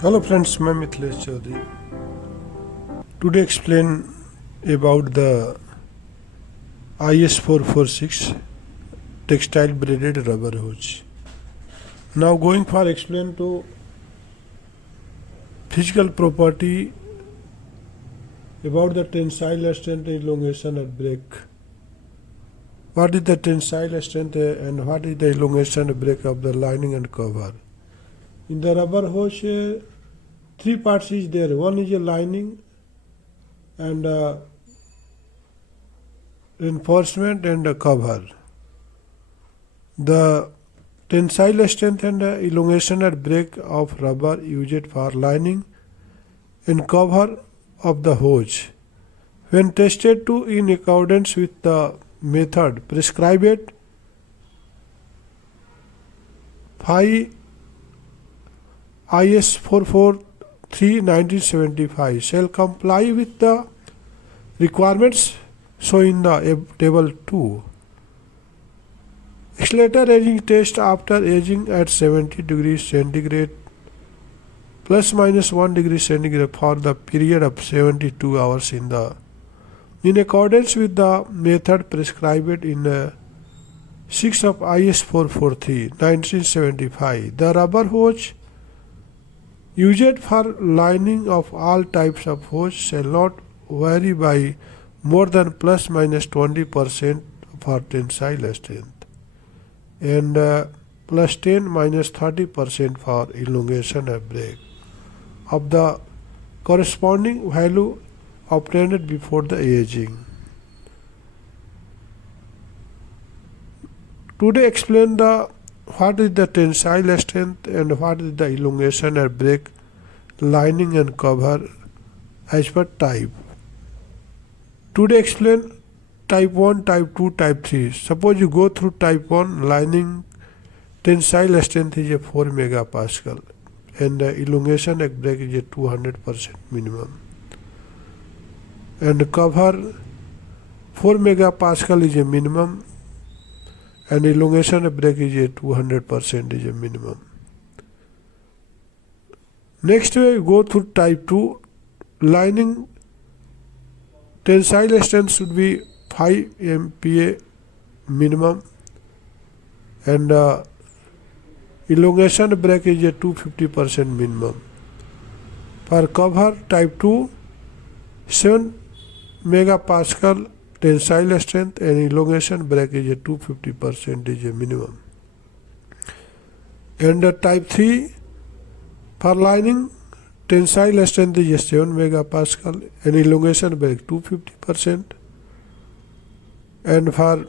Hello friends, मैं Mithilesh Chaudhary. Today explain about the IS 446 textile braided rubber hose. Now going for explain to physical property about the tensile strength, elongation and break. What is the tensile strength and what is the elongation and break of the lining and cover? In the rubber hose, three parts is there. One is a lining and reinforcement and a cover. The tensile strength and elongation and break of rubber used for lining and cover of the hose. When tested to in accordance with the method prescribed, 5 IS 443 1975 shall comply with the requirements shown in the table 2. Accelerator aging test after aging at 70 degrees centigrade plus minus 1 degree centigrade for the period of 72 hours in accordance with the method prescribed in 6 of IS 443 1975. The rubber hose used for lining of all types of hose shall not vary by more than plus minus 20% for tensile strength and plus 10 minus 30% for elongation and break of the corresponding value obtained before the aging. Today explain the what is the tensile strength and what is the elongation and break lining and cover as per type. Today explain type 1, type 2, type 3. Suppose you go through type 1, lining tensile strength is a 4 megapascal and the elongation and break is a 200% minimum. And cover 4 megapascal is a minimum and elongation and break is a 200% is a minimum. Next we go through type 2, lining tensile strength should be 5 MPa minimum and elongation break is a 250% minimum. For cover type 2, 7 megapascal tensile strength and elongation break is a 250% is a minimum. And type 3, for lining tensile strength is a 7 megapascal and elongation break 250%. And for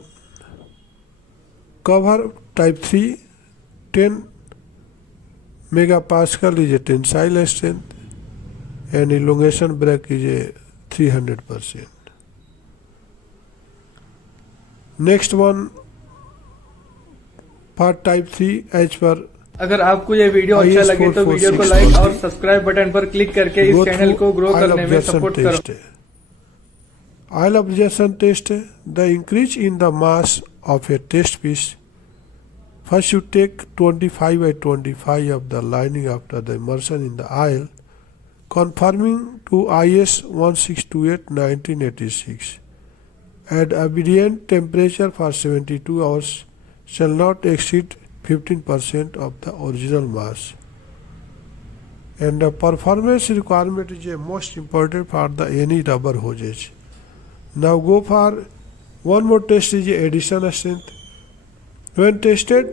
cover type 3, 10 megapascal is a tensile strength and elongation break is a 300%. Next one for type 3 as per अगर आपको ये video अच्छा लगे तो video को like और subscribe button पर click करके इस चैनल को ग्रो करने में सपोर्ट करो. Oil absorption test, the increase in the mass of a test piece. First you take 25 by 25 of the lining after the immersion in the oil, conforming to IS 1628 1986. At ambient temperature for 72 hours shall not exceed 15% of the original mass. And the performance requirement is most important for the any rubber hoses. Now go for one more test is addition strength. When tested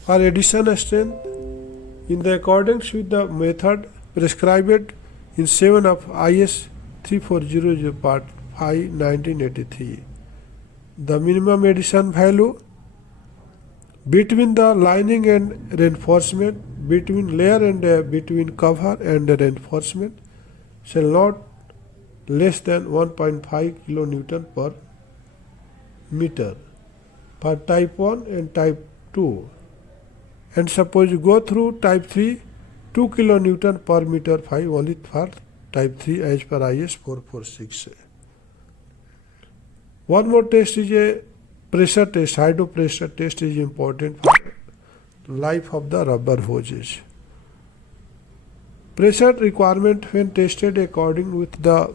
for addition strength in the accordance with the method prescribed in 7 of IS 3400 part 5 1983. The minimum addition value between the lining and reinforcement, between layer and between cover and reinforcement shall not less than 1.5 kilonewton per meter for type 1 and type 2. And suppose you go through type 3, 2 kilonewton per meter 5 only for type 3 as per IS 446. One more test is a pressure test, hydro pressure test is important for life of the rubber hoses. Pressure requirement when tested according with the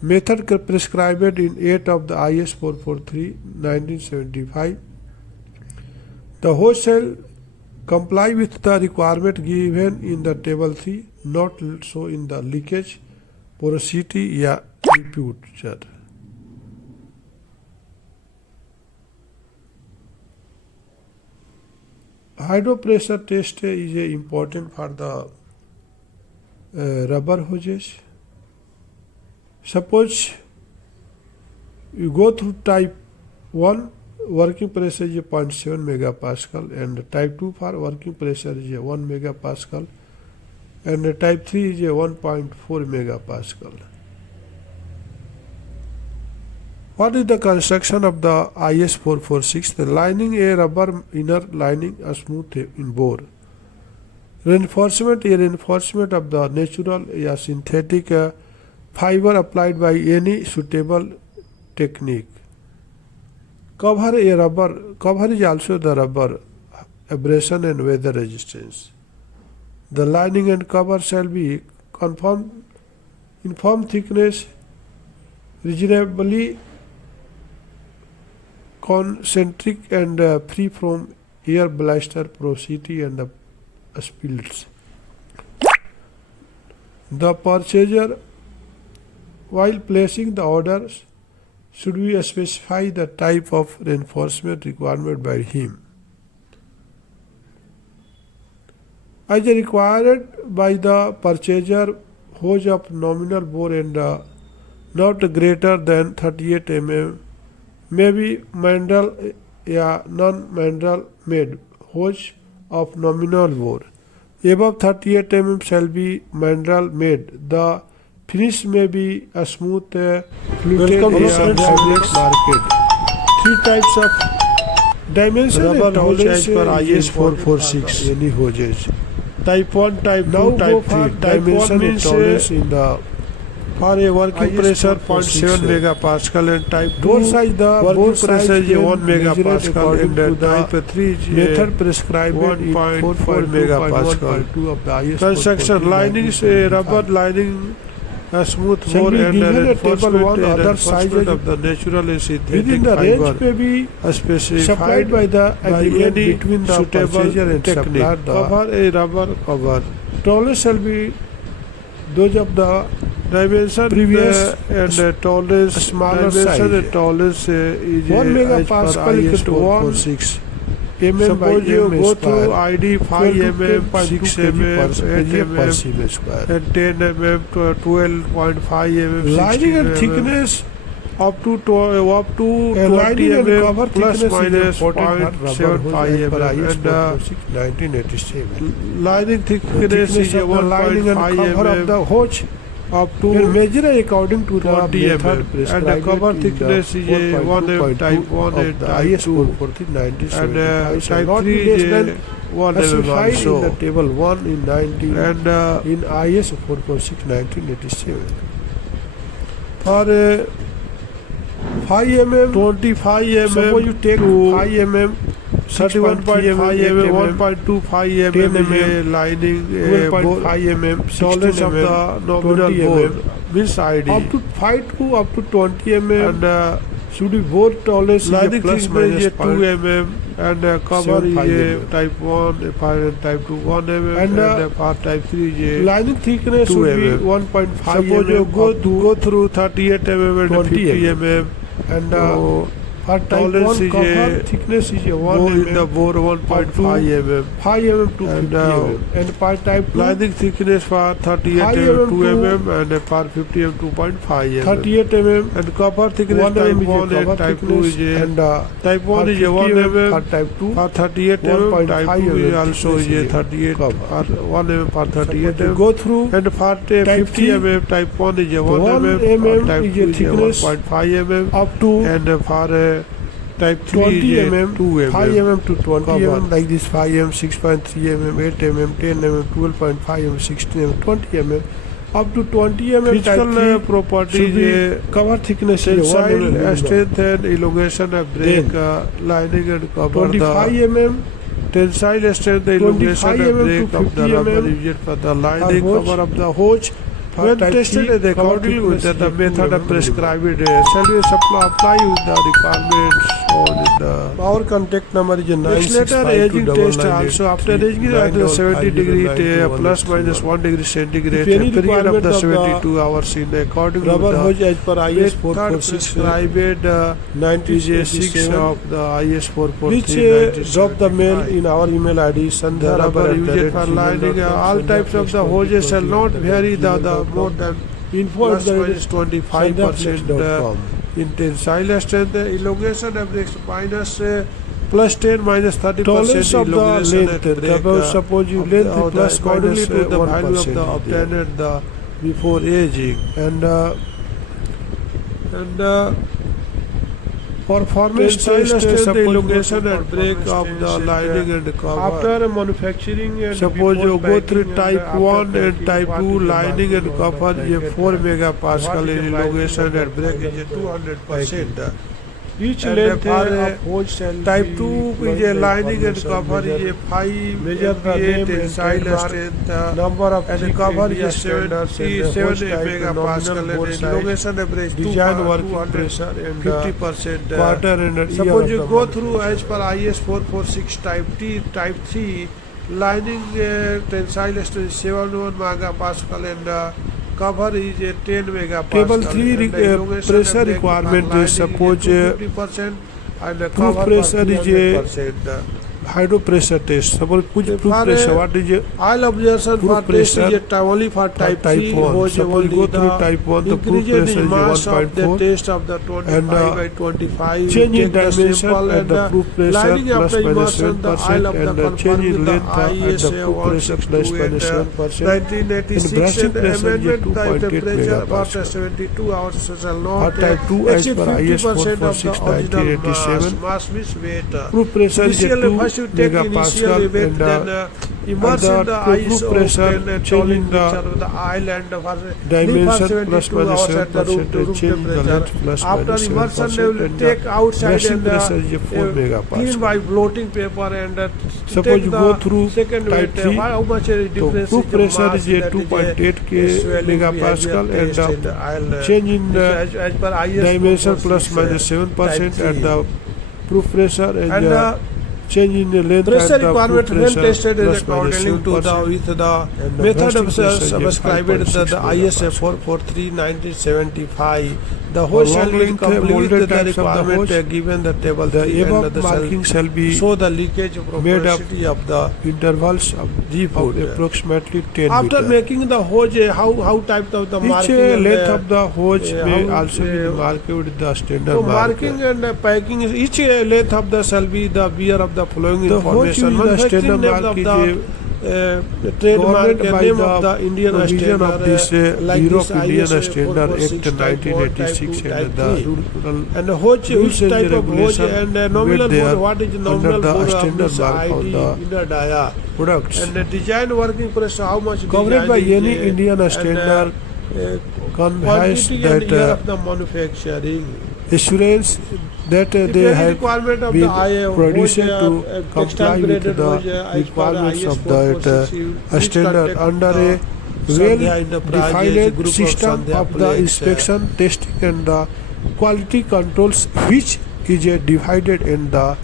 method prescribed in 8 of the IS 443 1975. The hose shall comply with the requirement given in the table 3, not so in the leakage, porosity or temperature. Hydro pressure test is important for the rubber hoses. Suppose you go through type 1, working pressure is 0.7 megapascal, and type 2 for working pressure is 1 megapascal, and type 3 is 1.4 megapascal. What is the construction of the IS 446? The lining a rubber inner lining a smooth in bore. Reinforcement a reinforcement of the natural or synthetic fiber applied by any suitable technique. Cover a rubber. Cover is also the rubber abrasion and weather resistance. The lining and cover shall be uniform thickness, reasonably concentric and free from air blister, porosity and spills. The purchaser, while placing the orders, should we specify the type of reinforcement requirement by him. As required by the purchaser, hose of nominal bore and not greater than 38 mm may be mandrel or non-mandrel made hose of nominal bore. Above 38 mm shall be mandrel made. The finish may be a smooth fluted fabric market. 3 types of dimension rubber hose as per IS 446. Any hoses. Type 1, type 2, type 3. Dimension and tolerance in the for a working pressure 0.7 megapascal and type 2 bore size the bore pressure is 1 megapascal and type 3 is method prescribed 1.4 megapascal. Of the construction linings a rubber lining a smooth bore and reinforcement other sizes of the natural and synthetic within the range may be specified by the agreement between the suitable and technique. Cover a rubber cover. Tolerance shall be those of the dimension previous and tolerance smaller size and tolerance is 1 megapascal equal to 1.6 mm. Suppose you go through ID 5 mm, 6 mm, 8 mm and 10 mm to 12.5 mm. Lining and thickness up to 20 mm plus minus 0.75 mm and 1987. Lining thickness is 1.5 mm of the hose up to measure according to the method prescribed and the cover thickness is 1 mm type 1 and type 2 and type 3 is 1 mm also in the table 1 in 19 and in IS 446 1987. For 5 mm 25 mm suppose you take 5 mm 31.5 mm 1.25 mm lining 12.5 mm tolerance of the nominal bore means ID up to 5 to up to 20 mm and should be bore tolerance lining plus minus 2 mm and cover is type 1 type 2 1 mm and for type 3 is lining thickness should be 1.5 suppose you go through 38 mm and 50 mm and for type 1 cover thickness is 1 mm in the bore 1.5 mm 5 mm to 50 mm and for type 2 lining thickness for 38 mm 2 mm and for 50 mm 2.5 mm 38 mm and copper thickness type 1 and type 2 is and type 1 is 1 mm for type 2 for 38 mm type 2 is also is 38 or 1 mm for 38 mm go through and for 50 mm type 1 is 1 mm type 2 is 1.5 mm up to and for type 20 mm 2 mm 5 mm to 20 mm like this 5 mm 6.3 mm 8 mm 10 mm 12.5 mm 16 mm 20 mm up to 20 mm Physical type 3 properties should be ये cover thickness is 1 tensile mm strength and elongation of break lining and cover 25 the mm tensile strength, the 25 elongation and mm to break of 50 the rubber mm used for the are lining hose. cover of the hose. For When type tested 3 cover accordingly with thickness the is 2 method of mm. prescribed, shall we apply with the requirements on the Our contact number is next letter aging test also after aging at the 70 degree plus minus 1 degree centigrade If any period of requirement the of the 72 hours in according to rubber the hose as per IS method 446 prescribed is a 6 1987, of the IS which 443 drop the mail in our email ID the rubber used for lining all types of the hoses shall not vary the more than info plus minus 25% in tensile strength, elongation average minus plus 10 minus 30% tolerance of the elongation length. at break, Suppose you length of the plus accordingly minus to the value of the 1% obtained at the before aging and performance Tensile test strength, the suppose elongation you and break of the test, lining and cover. after manufacturing and Suppose before you go through packing type after 1 and packing, type what 2 is the lining and marking of the cover a packet? 4 What megapascal is in the elongation marking of and break the is a 200%. each And length for of hose shall Type be 2 is employed a by lining and formation, cover is measure a 5 measure the MPa name and tensile trademark, strength number of and the thick cover area is standards and the 77 hose type, megapascal nominal bore and size, elongation average design working 200 pressure and 50%. quarter and year Suppose of you the go through manufacture. as per IS 446 type 3 lining tensile strength 71 megapascal and cover is a 10 megapascal. Table 3 and the elongation pressure average requirement for is suppose lining is 50% and the proof cover pressure for is a 300%. hydro pressure test. Suppose proof For pressure, what is a oil observation Proof for test pressure is only for type 3 1. hose Suppose you go only through the type 1, the proof increase pressure in is mass of the 1.4 test of the 25 and by 25 change in take the dimension sample and the proof pressure lining plus after minus immersion the oil 7% of the and change confirm in with the length and the ISA proof pressure plus 162 minus and 7% 1986 brushing and pressure is amendment the 2.8 temperature for megapascal. 72 hours shall For not type 2 as exceed per IS 50% of the 446 original mass 1987 mass means weight. proof pressure is a Initially 2 first you take initial megapascal weight and then immerse in the proof ice pressure and change in the mixture with the oil and for dimension plus 72 minus hours at the 7% room and change the temperature. length plus After minus immersion, they 7% will and take outside brushing and pressure is a 4 clean megapascal. by floating paper and Suppose take you the go through second type weight. 3, How much is So difference proof is the pressure mass is a that 2.8 is swelling megapascal behavior and test in the oil. change in As per IS dimension 446, plus minus 7% type and 3. the proof pressure And and change in the length pressure and the proof requirement when pressure tested is plus minus according to the 7% with the and the method bursting of pressure is a subscribed 5.6 the ISA megapascal. 443 1975. The For hose shall long be length complete molded the types of the requirement hose, given the table the 3 and above the marking shall be show the leakage made up proportionality of the intervals of food. approximately 10 After meter. making the hose, how type of the Each marking and length of the hose may how, also be marked with the standard so marker. marking and packing is each length of the shall be the beer of the following The hose information. use the Manufacturing standard name mark of is the trademark governed by name the of the Indian provision standard of this like Bureau this of Indian ISO Standard 446 Act type 1, 1986 type 2, and type the 3. rural And the hose, rules which and type of hose regulation and made nominal there bore, what is the under nominal the bore of standard this mark on ID the in the dia. products And the design working pressure, how much covered design by is, any Indian standard conveys quantity and year that of the manufacturing. assurance that If they any have requirement of been the IA produced hose, to comply textile with graded the hose, as per requirements IS of that 446, standard which under a Sandhya Enterprises, well-defined group of system Sandhya of the plants, inspection, testing and the quality controls which is divided and the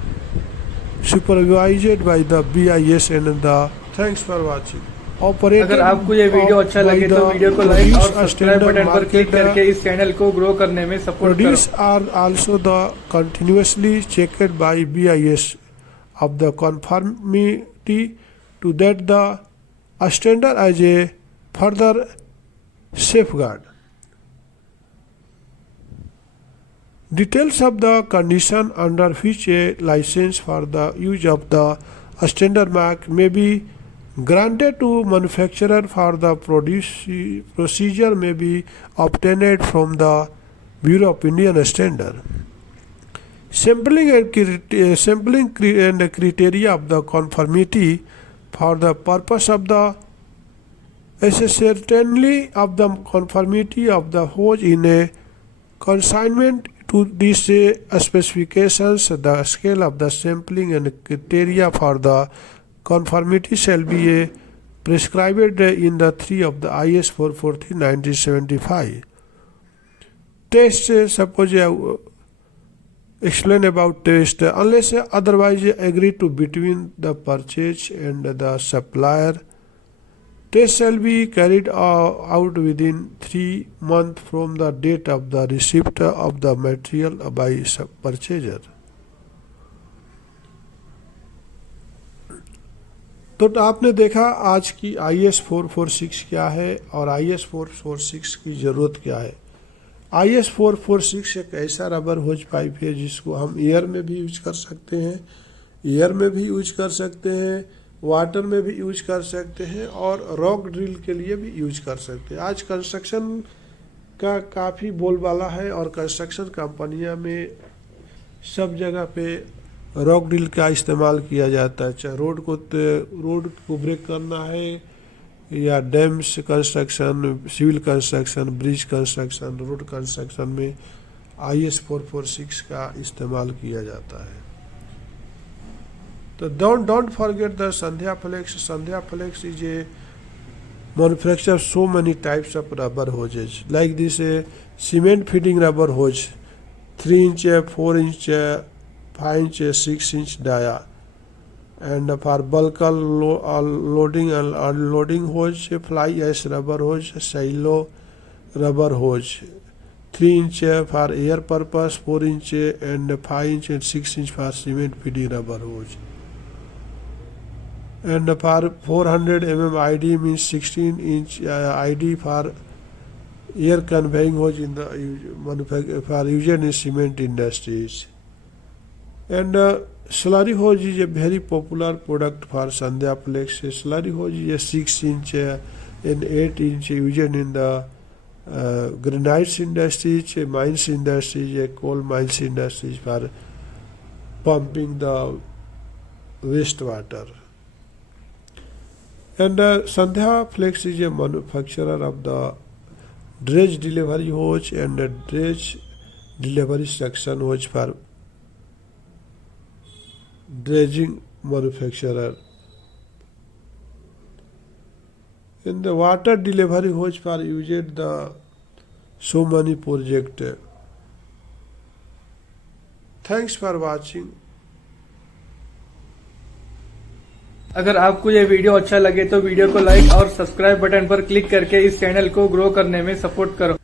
supervised by the BIS and the Thanks for watching. operated अगर आपको ये video अच्छा by लगे तो the video को like और produced subscribe standard button पर click market करके इस चैनल को ग्रो करने में सपोर्ट करो। Produce are also the continuously checked by BIS of the conformity to that the standard as a further safeguard. Details of the condition under which a license for the use of the standard mark may be granted to manufacturer for the procedure may be obtained from the Bureau of Indian Standard. Sampling and criteria of the conformity for the purpose of the certainly of the conformity of the hose in a consignment to these specifications, the scale of the sampling and criteria for the conformity shall be prescribed in the 3 of the IS 440 1975. Test, suppose explain about test, unless otherwise agreed to between the purchase and the supplier. Test shall be carried out within 3 months from the date of the receipt of the material by purchaser. तो आपने देखा आज की IS 446 क्या है और IS 446 की ज़रूरत क्या है। IS 446 एक ऐसा रबर होज पाइप है जिसको हम एयर में भी यूज कर सकते हैं, एयर में भी यूज कर सकते हैं, वाटर में भी यूज कर सकते हैं और रॉक ड्रिल के लिए भी यूज कर सकते हैं। आज कंस्ट्रक्शन का काफ़ी बोलबाला है और कंस्ट्रक्शन कंपनियां में सब जगह पे रॉक ड्रिल का इस्तेमाल किया जाता है, चाहे रोड को ब्रेक करना है या dams construction, civil construction, bridge construction, road construction में IS 446 का इस्तेमाल किया जाता है। तो don't forget the Sandhya Flex. Sandhya Flex is a manufacture so many types of rubber hoses. Like this cement feeding rubber hose, 3 inch, 4 inch, 5 inch, 6 inch dia. And for bulk loading and unloading hose, fly ash rubber hose, silo rubber hose, 3 inch for air purpose, 4 inch and 5 inch and 6 inch for cement feeding rubber hose. And for 400 mm ID means 16 inch ID for air conveying hose in the for used in cement industries. And slurry hose is a very popular product for Sandhya Flex. Slurry hose is a 6 inch and 8 inch used in the granites industries, mines industries, coal mines industries for pumping the wastewater. And Sandhya Flex is a manufacturer of the dredge delivery hose and dredge delivery suction hose for dredging manufacturer. In the water delivery hose for used the so many project. Thanks for watching. अगर आपको ये video अच्छा लगे तो video को like और subscribe button पर click करके इस चैनल को ग्रो करने में सपोर्ट करो।